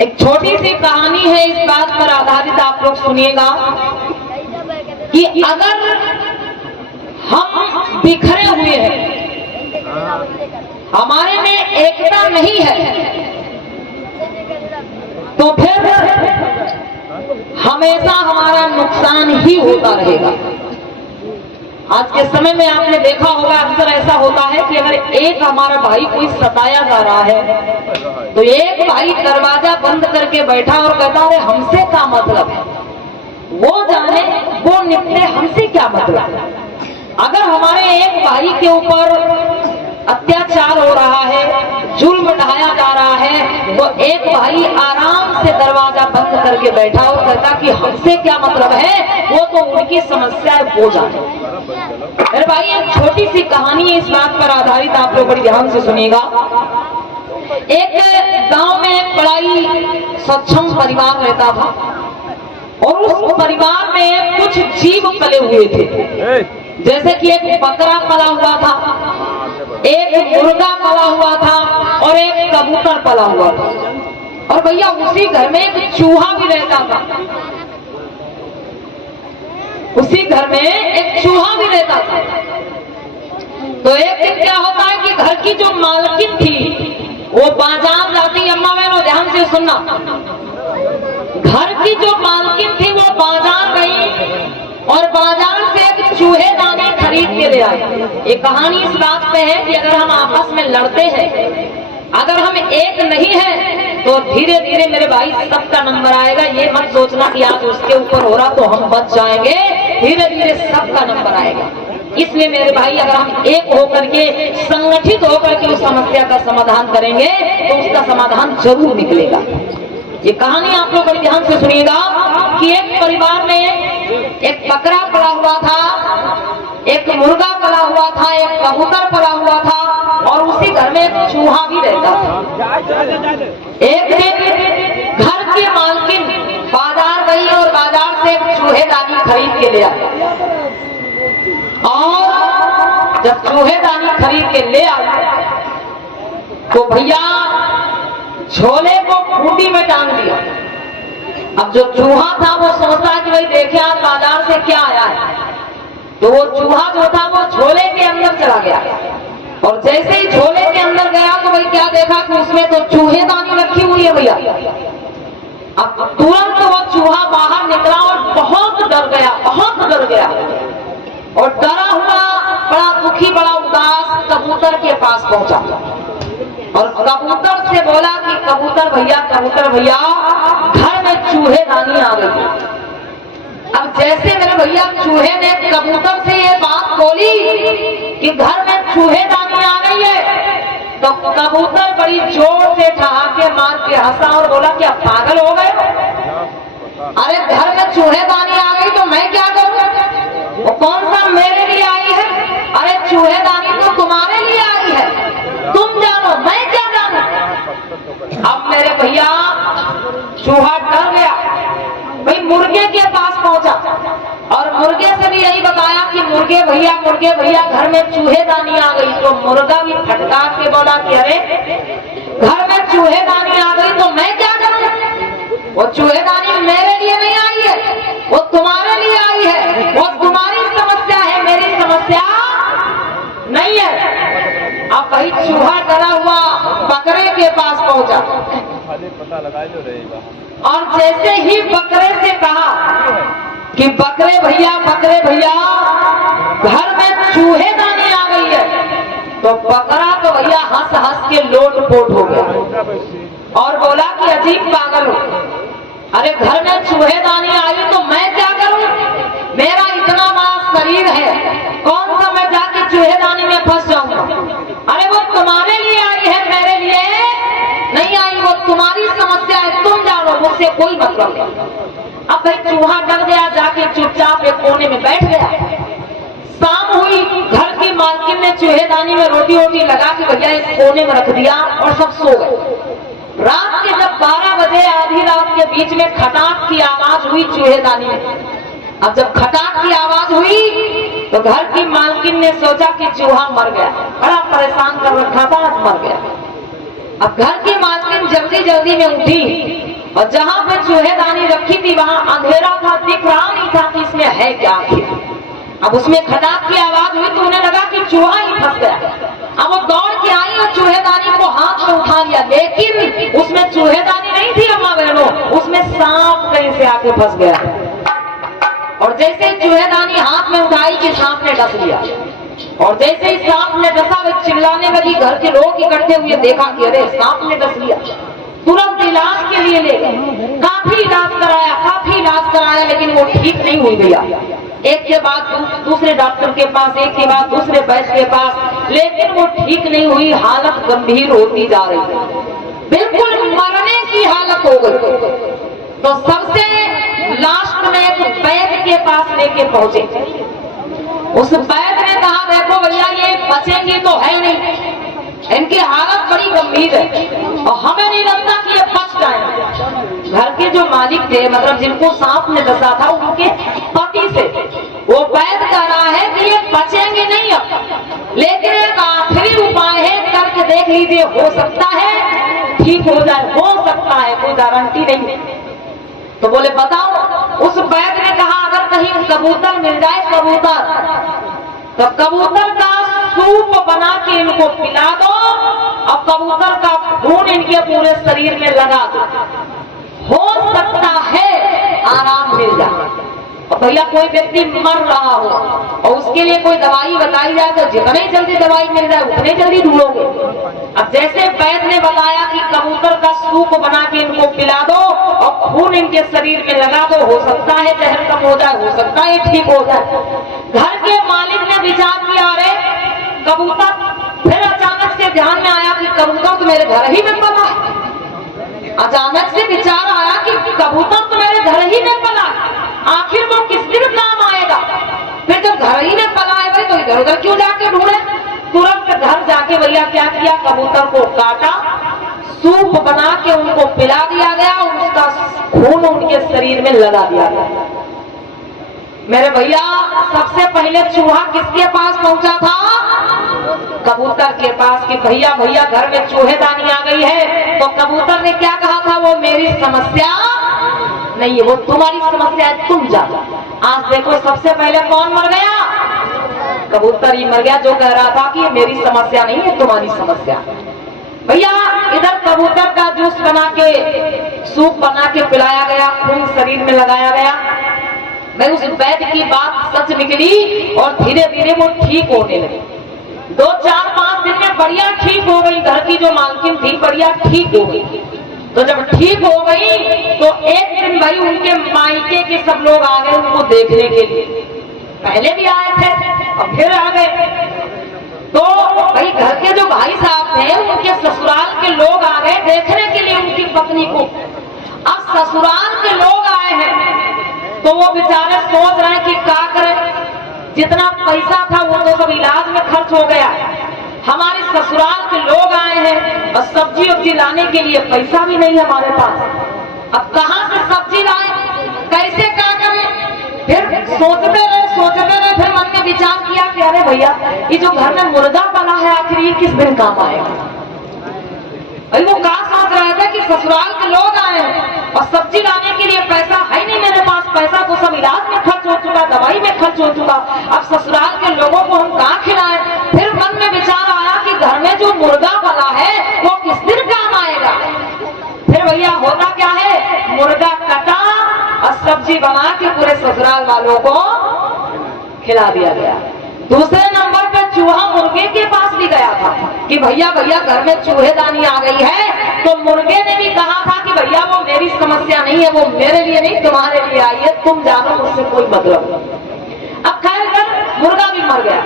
एक छोटी सी कहानी है, इस बात पर आधारित आप लोग सुनिएगा कि अगर हम बिखरे हुए हैं, हमारे में एकता नहीं है, तो फिर हमेशा हमारा नुकसान ही होता रहेगा। आज के समय में आपने देखा होगा, अक्सर ऐसा होता है कि अगर एक हमारा भाई कोई सताया जा रहा है तो एक भाई दरवाजा बंद करके बैठा और कहता है हमसे क्या मतलब है, वो जाने वो निपटे, हमसे क्या मतलब। अगर हमारे एक भाई के ऊपर अत्याचार हो रहा है, जुल्म ढाया जा रहा है, तो एक भाई आराम से दरवाजा बंद करके बैठा और कहता कि हमसे क्या मतलब है, वो तो उनकी समस्या वो जाने। मेरे भाई एक छोटी सी कहानी है, इस बात पर आधारित, आप लोग बड़ी ध्यान से सुनिएगा। एक गांव में एक बड़ा ही सक्षम परिवार रहता था और उस परिवार में कुछ जीव पले हुए थे, जैसे कि एक बकरा पला हुआ था, एक मुर्गा पला हुआ था और एक कबूतर पला हुआ था। और भैया उसी घर में एक चूहा भी रहता था, उसी घर में एक चूहा भी रहता था। तो एक दिन क्या होता है कि घर की जो मालकिन थी वो बाजार जाती, अम्मा बहनों ध्यान से सुनना, घर की जो मालकिन थी वो बाजार गई और बाजार से एक चूहेदानी खरीद के ले आई। ये कहानी इस बात पे है कि अगर हम आपस में लड़ते हैं, अगर हम एक नहीं है, तो धीरे धीरे मेरे भाई सबका नंबर आएगा। ये मत सोचना कि आज उसके ऊपर हो रहा तो हम बच जाएंगे, धीरे धीरे सबका नंबर आएगा। इसलिए मेरे भाई अगर हम एक होकर के, संगठित होकर के उस समस्या का समाधान करेंगे तो उसका समाधान जरूर निकलेगा। ये कहानी आप लोग बड़ी ध्यान से सुनिएगा कि एक परिवार में एक बकरा पला हुआ था, एक मुर्गा पला हुआ था, एक कबूतर पला हुआ था और उसी घर में एक चूहा भी रहता था। एक दिन घर की मालकिन बाजार गई और बाजार से एक चूहेदानी खरीद के ले आई। और जब चूहेदानी खरीद के ले आई तो भैया झोले को खूंटी में टांग दिया। अब जो चूहा था वो सोचता है कि भाई देखे आज बाजार से क्या आया है, तो वो चूहा जो था वो झोले के अंदर चला गया और जैसे ही झोले के अंदर गया तो भाई क्या देखा कि उसमें तो चूहेदानी रखी हुई है भैया। अब तुरंत वो चूहा बाहर निकला और बहुत डर गया, बहुत डर गया और डरा हुआ, बड़ा दुखी, बड़ा उदास कबूतर के पास पहुंचा और कबूतर से बोला कि कबूतर भैया, कबूतर भैया, घर में चूहेदानी आ गई। अब जैसे मेरे भैया चूहे ने कबूतर से ये बात बोली कि घर में चूहेदानी आ गई है, तो कबूतर बड़ी जोर से ठहाके मार के हंसा और बोला क्या पागल हो गए? अरे घर में चूहेदानी आ गई तो मैं क्या करूं? वो कौन सा मेरे लिए आई है? अरे चूहेदानी तो तुम्हारे लिए आई है, तुम जानो, मैं क्या जानूं? अब मेरे भैया चूहा डर गया, भाई मुर्गे के पास पहुंचा और मुर्गे से भी यही बताया कि मुर्गे भैया घर में चूहेदानी आ गई। तो मुर्गा भी फटका के बोला कि अरे घर में चूहेदानी आ गई तो मैं क्या करूं? वो चूहेदानी मेरे लिए नहीं आई है, वो तुम्हारे लिए आई है, वो तुम्हारी समस्या है, मेरी समस्या नहीं है। अब भाई चूहा डरा हुआ बकरे के पास पहुंचा और जैसे ही बकरे से कहा कि बकरे भैया, घर में चूहेदानी आ गई है, तो बकरा तो भैया हंस हंस के लोटपोट हो गया और बोला कि अजीब पागल हो, अरे घर में चूहेदानी आई तो मैं क्या करूं? मेरा इतना बड़ा शरीर है, कौन सा मैं जाके चूहेदानी में फंस जाऊंगा? अरे वो तुम्हारे लिए आई है, मेरे लिए नहीं आई, वो तुम्हारी समस्या है, तुम जानो, मुझसे कोई मतलब नहीं। अब भाई चूहा डर गया, जाके चुपचाप एक कोने में बैठ गया। शाम हुई, घर की मालकिन ने चूहेदानी में रोटी वोटी लगा के भैया एक कोने में रख दिया और सब सो गए। रात के जब 12 बजे, आधी रात के बीच में खटाक की आवाज हुई चूहेदानी में। अब जब खटाक की आवाज हुई तो घर की मालकिन ने सोचा कि चूहा मर गया, बड़ा परेशान कर रखा था, मर गया। अब घर की मालकिन जल्दी जल्दी में उठी और जहां पे चूहेदानी रखी थी वहां अंधेरा था, दिख रहा नहीं था कि इसमें है क्या आखिर। अब उसमें खटाक की आवाज हुई तो उन्हें लगा कि चूहा ही फंस गया। अब वो दौड़ के आई और चूहेदानी को हाथ में उठा लिया, लेकिन उसमें चूहेदानी नहीं थी अम्मा बहनों, उसमें सांप कहीं से आके फंस गया। और जैसे ही चूहेदानी हाथ में उठाई कि सांप ने डस लिया, और जैसे ही सांप ने डसा वे चिल्लाने लगी। घर के लोग इकट्ठे हुए, देखा कि अरे सांप ने डस लिया। तुरंत इलाज के लिए ले गए, काफी इलाज कराया, लेकिन वो ठीक नहीं हुई भैया। एक के बाद दूसरे डॉक्टर के पास, एक के बाद दूसरे वैद्य के पास, लेकिन वो ठीक नहीं हुई। हालत गंभीर होती जा रही है, बिल्कुल मरने की हालत हो गई। तो सबसे लास्ट में एक वैद्य के पास लेके पहुंचे। उस वैद्य ने कहा देखो भैया ये बचेंगी तो है नहीं, इनकी हालत बड़ी गंभीर है और हमें नहीं लगता कि ये बच जाएंगे। घर के जो मालिक थे, मतलब जिनको सांप ने डसा था, उनके पति से वो वैद्य कह रहा है कि ये बचेंगे नहीं अब, लेकिन एक आखिरी उपाय है, करके देख लीजिए, हो सकता है ठीक हो जाए, हो सकता है, कोई गारंटी नहीं। तो बोले बताओ। उस वैद्य ने कहा अगर कहीं कबूतर मिल जाए, कबूतर, तो कबूतर का सूप बना के इनको पिला दो और कबूतर का खून इनके पूरे शरीर में लगा दो, हो सकता है आराम मिल जाए। और भैया कोई व्यक्ति मर रहा हो और उसके लिए कोई दवाई बताई जाए तो जितनी जल्दी दवाई मिल जाए उतने जल्दी ढूंढोगे। अब जैसे वैद्य ने बताया कि कबूतर का सूप बना के इनको पिला दो और खून इनके शरीर में लगा दो, हो सकता है जहर कम हो जाए, हो सकता है ठीक हो जाए। घर के मालिक ने विचार किया अरे कबूतर, फिर अचानक से ध्यान में आया कि कबूतर तो मेरे घर ही में पला है। अचानक से विचार आया कि कबूतर तो मेरे घर ही में पला है, आखिर वो किस दिन काम आएगा। फिर जब घर ही में पला है भाई तो इधर उधर क्यों जाके ढूंढे। तुरंत घर जाके भैया क्या किया, कबूतर को काटा, सूप बना के उनको पिला दिया गया और उसका खून उनके शरीर में लगा दिया गया। मेरे भैया सबसे पहले चूहा किसके पास पहुंचा था, कबूतर के पास, कि भैया भैया घर में चूहेदानी आ गई है। तो कबूतर ने क्या कहा था, वो मेरी समस्या नहीं है, वो तुम्हारी समस्या है, तुम जाओ। आज देखो सबसे पहले कौन मर गया, कबूतर ही मर गया, जो कह रहा था कि ये मेरी समस्या नहीं है, तुम्हारी समस्या। भैया इधर कबूतर का जूस बना के, सूप बना के पिलाया गया, खून शरीर में लगाया गया। मैं उस वैद्य की बात सच निकली और धीरे धीरे वो ठीक होने लगी। 2-4-5 दिन में बढ़िया ठीक हो गई। घर की जो मालकिन थी बढ़िया ठीक हो गई। तो जब ठीक हो गई तो एक दिन भाई उनके मायके के सब लोग आ गए उनको देखने के लिए। पहले भी आए थे और फिर आ गए। तो भाई घर के जो भाई साहब थे उनके ससुराल के लोग आ गए देखने के लिए उनकी पत्नी को। अब ससुराल के लोग आए हैं तो वो बेचारे सोच रहे हैं कि क्या करें, जितना पैसा था वो तो सब इलाज में खर्च हो गया, हमारे ससुराल के लोग आए हैं और सब्जी वब्जी लाने के लिए पैसा भी नहीं हमारे पास। अब कहां से सब्जी लाए, कैसे क्या करें। फिर सोचते रहे, फिर मन में विचार किया कि अरे भैया ये जो घर में मुर्गा बना है आखिर ये किस दिन काम आएगा। अरे वो कहा सोच रहे थे कि ससुराल के लोग आए हैं और सब्जी लाने के लिए पैसा है नहीं मेरे पास, पैसा तो सब इलाज में खर्च हो चुका, दवाई में खर्च हो चुका, अब ससुराल के लोगों को हम कहाँ खिलाएं। फिर मन में विचार आया कि घर में जो मुर्गा बना है वो किस दिन काम आएगा। फिर भैया होता क्या है, मुर्गा कटा और सब्जी बना के पूरे ससुराल वालों को खिला दिया गया। दूसरे नंबर पे चूहा मुर्गे के पास भी गया था कि भैया भैया घर में चूहेदानी आ गई है। तो मुर्गे ने भी कहा था कि भैया वो मेरी समस्या नहीं है, वो मेरे लिए नहीं तुम्हारे लिए आई है, तुम जानो मुझसे कोई मतलब नहीं। अब खैर मुर्गा भी मर गया।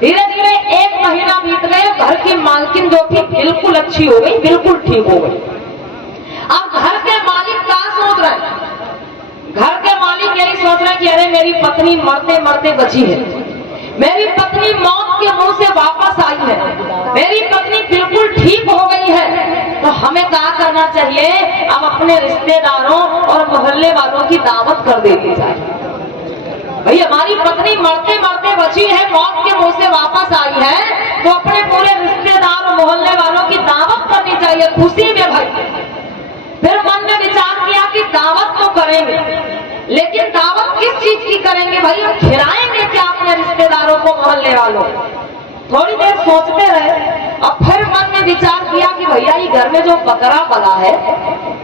धीरे धीरे 1 महीना बीत गए, घर की मालकिन जो थी बिल्कुल अच्छी हो गई, बिल्कुल ठीक हो गई। अब घर के मालिक क्या सोच रहे हैं, घर के मालिक यही सोच रहे हैं कि अरे मेरी पत्नी मरते मरते बची है, मेरी पत्नी मौत के मुंह से वापस आई है, मेरी पत्नी बिल्कुल ठीक हो गई है, तो हमें क्या करना चाहिए, अब अपने रिश्तेदारों और मोहल्ले वालों की दावत कर देनी चाहिए। भाई हमारी पत्नी मरते मरते बची है, मौत के मुंह से वापस आई है, तो अपने पूरे रिश्तेदार और मोहल्ले वालों की दावत करनी चाहिए खुशी में भाई। फिर मन में विचार कि दावत तो करेंगे, लेकिन दावत किस चीज की करेंगे भाई? हम खिलाएंगे क्या अपने रिश्तेदारों को, मोहल्ले वालों? थोड़ी देर सोचते रहे और फिर मन में विचार किया कि भैया ये घर में जो बकरा पला है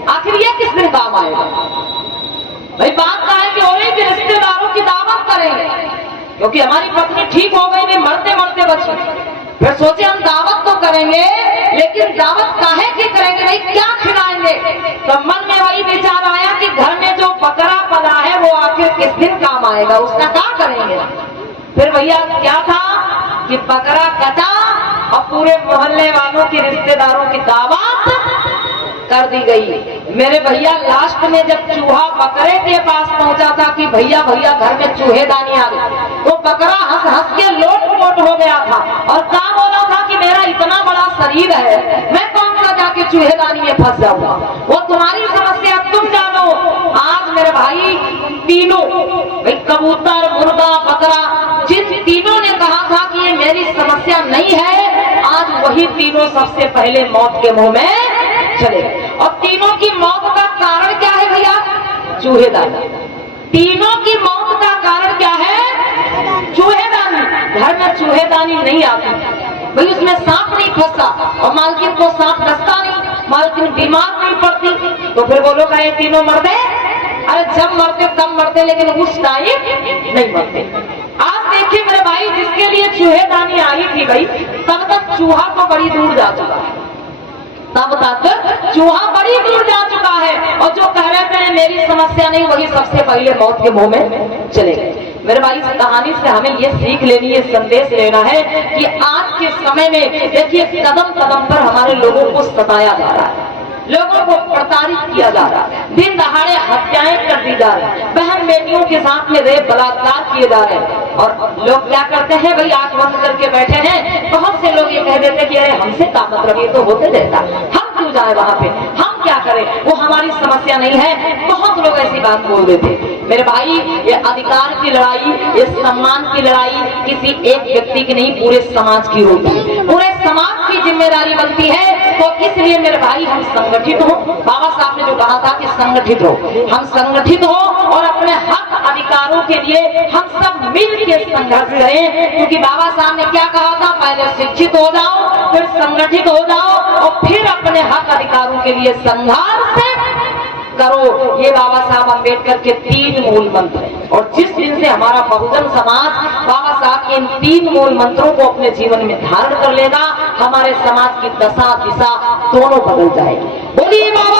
आखिर ये किस दिन काम आएगा? भाई बात का है कि और एक रिश्तेदारों की दावत करेंगे, क्योंकि हमारी पत्नी ठीक हो गई, नहीं मरते मरते बची। फिर सोचे हम दावत तो करेंगे, लेकिन दावत काहे की करेंगे भाई? क्या खिलाएंगे? तो मन में वही विचार आया कि घर में जो बकरा पला है वो आखिर किस दिन काम आएगा, उसका क्या करेंगे? फिर भैया क्या था कि बकरा कटा और पूरे मोहल्ले वालों की, रिश्तेदारों की दावत कर दी गई। मेरे भैया लास्ट में जब चूहा बकरे के पास पहुंचा था कि भैया भैया घर में चूहेदानी आ गई, तो बकरा हंस हंस के लोट-पोट हो गया था और क्या बोला था कि मेरा इतना बड़ा शरीर है, मैं कौन सा जाके चूहेदानी में फंस जाऊंगा? वो तुम्हारी समस्या तुम जानो। आज मेरे भाई तीनों, भाई कबूतर, मुर्गा, बकरा, जिन तीनों ने कहा था कि ये मेरी समस्या नहीं है, आज वही तीनों सबसे पहले मौत के मुंह में चले। और तीनों की मौत का कारण क्या है भैया? चूहेदानी। तीनों की मौत का कारण क्या है? चूहेदानी। घर में चूहेदानी नहीं आती भाई, उसमें सांप नहीं फंसता और मालकिन को सांप डसता नहीं, मालकिन बीमार नहीं पड़ती, तो फिर वो लोग आए तीनों मरते। अरे जब मरते तब मरते, लेकिन उस टाइम नहीं मरते। आज देखिए मेरे भाई, जिसके लिए चूहेदानी आई थी भाई, तब तक चूहा तो बड़ी दूर जा चुका है, तब तक चूहा बड़ी दूर जा चुका है, और जो कह रहे थे मेरी समस्या नहीं, वही सबसे पहले मौत के मुंह में चले गए। मेरे भाई इस कहानी से हमें ये सीख लेनी है, संदेश लेना है कि आज के समय में देखिए कदम कदम पर हमारे लोगों को सताया जा रहा है, लोगों को प्रताड़ित किया जा रहा है, दिन दहाड़े हत्याएं कर दी जा रही है, बहन बेटियों के साथ में रेप बलात्कार किए जा रहे हैं। और लोग क्या करते हैं भाई, आंख बंद करके बैठे हैं। बहुत से लोग ये कह देते कि अरे हमसे क्या मतलब, ये तो होते रहता, हम क्यों जाए वहां पे, हम क्या करें, वो हमारी समस्या नहीं है। बहुत लोग ऐसी बात बोल देते। मेरे भाई ये अधिकार की लड़ाई, ये सम्मान की लड़ाई किसी एक व्यक्ति की नहीं, पूरे समाज की होती है, पूरे समाज की जिम्मेदारी बनती है। तो इसलिए मेरे भाई हम संगठित हो। बाबा साहब ने जो कहा था कि संगठित हो, हम संगठित हो और अपने हक अधिकारों के लिए हम सब मिल के संघर्ष करें। क्योंकि बाबा साहब ने क्या कहा था, पहले शिक्षित हो जाओ, फिर संगठित हो जाओ और फिर अपने हक अधिकारों के लिए संघर्ष करो। ये बाबा साहब अम्बेडकर के 3 मूल मंत्र हैं। और जिस दिन से हमारा बहुजन समाज बाबा साहब के इन 3 मूल मंत्रों को अपने जीवन में धारण कर लेगा, हमारे समाज की दशा दिशा दोनों बदल जाएगी। बोलिए बाबा